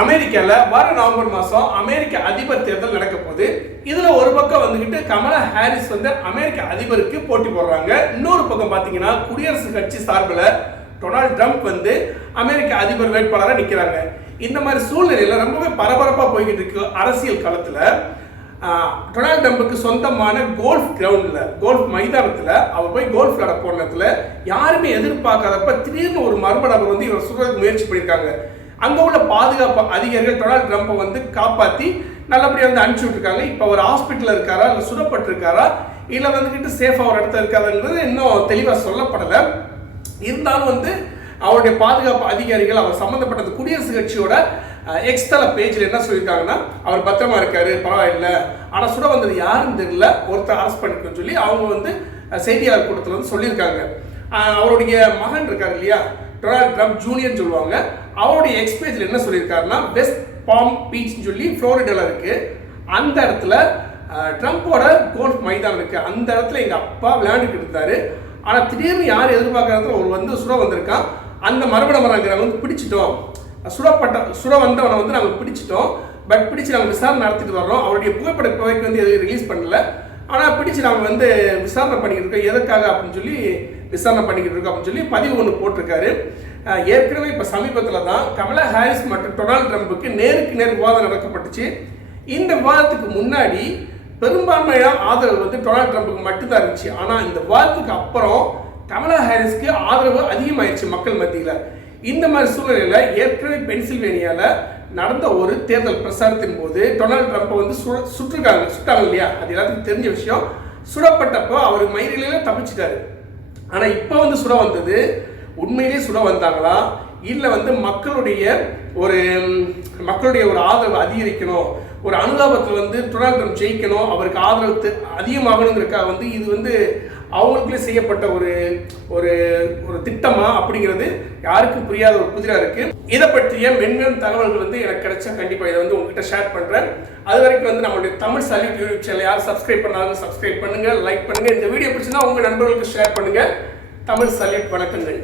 அமெரிக்காவில் வர நவம்பர் மாதம் அமெரிக்க அதிபர் தேர்தல் நடக்க போகுது. இதில் ஒரு பக்கம் வந்துக்கிட்டு கமலா ஹாரிஸ் வந்து அமெரிக்க அதிபருக்கு போட்டி போடுறாங்க. இன்னொரு பக்கம் பார்த்தீங்கன்னா குடியரசுக் கட்சி சார்பில் டொனால்டு ட்ரம்ப் வந்து அமெரிக்க அதிபர் வேட்பாளராக நிற்கிறாங்க இந்த மாதிரி சூழ்நிலையில் ரொம்பவே பரபரப்பாக போய்கிட்டு இருக்கு அரசியல் களத்தில். டொனால்ட் ட்ரம்புக்கு சொந்தமான கோல்ஃப் கிரவுண்டில் கோல்ஃப் மைதானத்தில் அவர் போய் கோல்ஃப் விளையாட போனதுல யாருமே எதிர்பார்க்காதப்ப திடீர்னு ஒரு மர்ம நபர் வந்து இவர் சுடுறதுக்கு முயற்சி பண்ணியிருக்காங்க. அங்கே உள்ள பாதுகாப்பு அதிகாரிகள் டொனால்ட் ட்ரம்ப்பை வந்து காப்பாற்றி நல்லபடியாக வந்து அனுப்பிச்சி விட்டுருக்காங்க. இப்போ அவர் ஹாஸ்பிட்டலில் இருக்காரா? இல்லை சுடப்பட்டிருக்காரா? இல்லை வந்துக்கிட்டு சேஃபாக ஒரு இடத்துல இருக்காதுன்றது இன்னும் தெளிவாக சொல்லப்படலை. இருந்தாலும் வந்து அவருடைய பாதுகாப்பு அதிகாரிகள் அவர் சம்மந்தப்பட்டது குடியரசு கட்சியோட எக்ஸ்தல பேஜில் என்ன சொல்லியிருக்காங்கன்னா அவர் பத்திரமா இருக்காரு பரவாயில்லை. ஆனால் சுட வந்தது யாருன்னு தெரியல. ஒருத்தர் அரெஸ்ட் பண்ணிக்கணும்னு சொல்லி அவங்க வந்து செய்தியாளர் கூட்டத்தில் வந்து சொல்லியிருக்காங்க. அவருடைய மகன் இருக்காரு இல்லையா? டொனால்ட் ட்ரம்ப் ஜூனியர்னு சொல்லுவாங்க. அவருடைய எக்ஸ் என்ன சொல்லியிருக்காருன்னா வெஸ்ட் பாம் பீச்னு சொல்லி ஃப்ளோரிடாவில் இருக்கு. அந்த இடத்துல ட்ரம்ப்போட கோல்ஃப் மைதானம் இருக்கு. அந்த இடத்துல எங்கள் அப்பா விளையாண்டுக்கிட்டு இருந்தாரு. ஆனால் திடீர்னு யார் எதிர்பார்க்கறதுல ஒரு வந்து சுட வந்திருக்கான். அந்த மரபண மரங்கிறவங்க வந்து பிடிச்சிட்டோம். சுடப்பட்ட சுட வந்தவனை வந்து நாங்கள் பிடிச்சிட்டோம். பட் பிடிச்சு நாங்கள் விசாரணை நடத்திட்டு வர்றோம். அவருடைய புகைப்பட புகைக்கு வந்து எதுவும் ரிலீஸ் பண்ணல. ஆனால் பிடிச்சு நாங்கள் வந்து விசாரணை பண்ணிக்கிட்டு இருக்கோம். எதற்காக அப்படின்னு சொல்லி விசாரணை பண்ணிக்கிட்டு இருக்கோம் அப்படின்னு சொல்லி பதிவு ஒன்று போட்டிருக்காரு. ஏற்கனவே இப்போ சமீபத்தில் தான் கமலா ஹாரிஸ் மற்றும் டொனால்ட் ட்ரம்புக்கு நேருக்கு நேர் விவாதம் நடக்கப்பட்டுச்சு. இந்த விவாதத்துக்கு முன்னாடி பெரும்பான்மையான ஆதரவு வந்து டொனால்ட் ட்ரம்புக்கு மட்டும்தான் இருந்துச்சு. ஆனால் இந்த விவாதத்துக்கு அப்புறம் கமலா ஹாரிஸ்க்கு ஆதரவு அதிகமாயிருச்சு மக்கள் மத்தியில். இந்த மாதிரி சூழ்நிலையில் ஏற்கனவே பென்சில்வேனியாவில் நடந்த ஒரு தேர்தல் பிரச்சாரத்தின் போது டொனால்டு ட்ரம்ப்பை வந்து சு சுற்றுக்காங்க சுட்டாங்க இல்லையா? அது எல்லாத்துக்கும் தெரிஞ்ச விஷயம். சுடப்பட்டப்போ அவர் மயிரிலே தப்பிச்சிட்டாரு. ஆனால் இப்போ வந்து சுட வந்தது உண்மையிலேயே சுட வந்தாங்களா? இல்லை வந்து மக்களுடைய ஒரு மக்களுடைய ஒரு ஆதரவு அதிகரிக்கணும் ஒரு அனுதாபத்தில் வந்து டொனால்ட் ட்ரம்ப் ஜெயிக்கணும் அவருக்கு ஆதரவு தெ- அதிகமாகணுங்கிறக்காக வந்து இது வந்து அவங்களுக்குள்ளே செய்யப்பட்ட ஒரு ஒரு ஒரு திட்டமா அப்படிங்கிறது யாருக்கும் புரியாத ஒரு புதிராக இருக்கு. இதை பற்றிய மென்மேலும் தகவல்கள் வந்து எனக்கு கிடைச்சா கண்டிப்பாக இதை வந்து உங்ககிட்ட ஷேர் பண்ணுறேன் அது வரைக்கும் வந்து நம்மளுடைய தமிழ் சல்யூட் யூடியூப் சேனல் யார் சப்ஸ்கிரைப் பண்ணாலும் சப்ஸ்கிரைப் பண்ணுங்க லைக் பண்ணுங்க. இந்த வீடியோ பிடிச்சிருந்தா உங்க நண்பர்களுக்கு ஷேர் பண்ணுங்க. தமிழ் சல்யூட் வணக்கங்கள்.